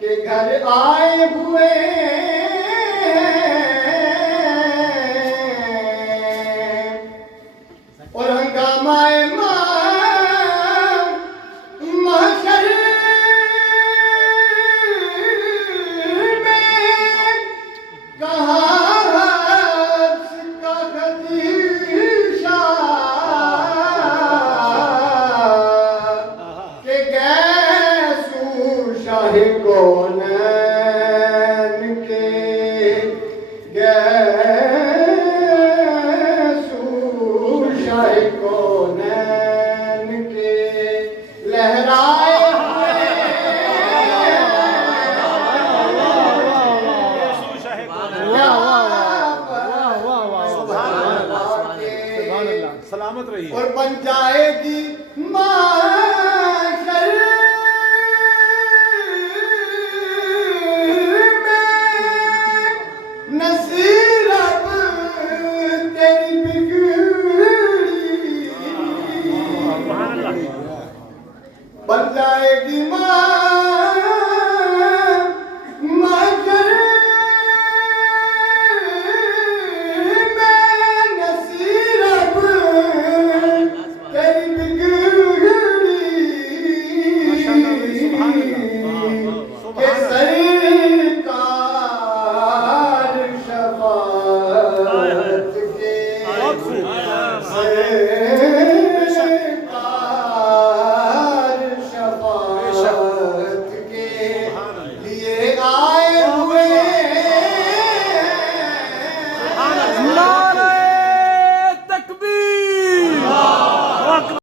کہ گھر آئے ہوئے اور ہنگامہ محشر میں کہاں کا خدیشہ کہ گیسو شاہ کونین کے گیسو شاہ کونین کے لہرائے سلامت رہی اور بن جائے گی ماں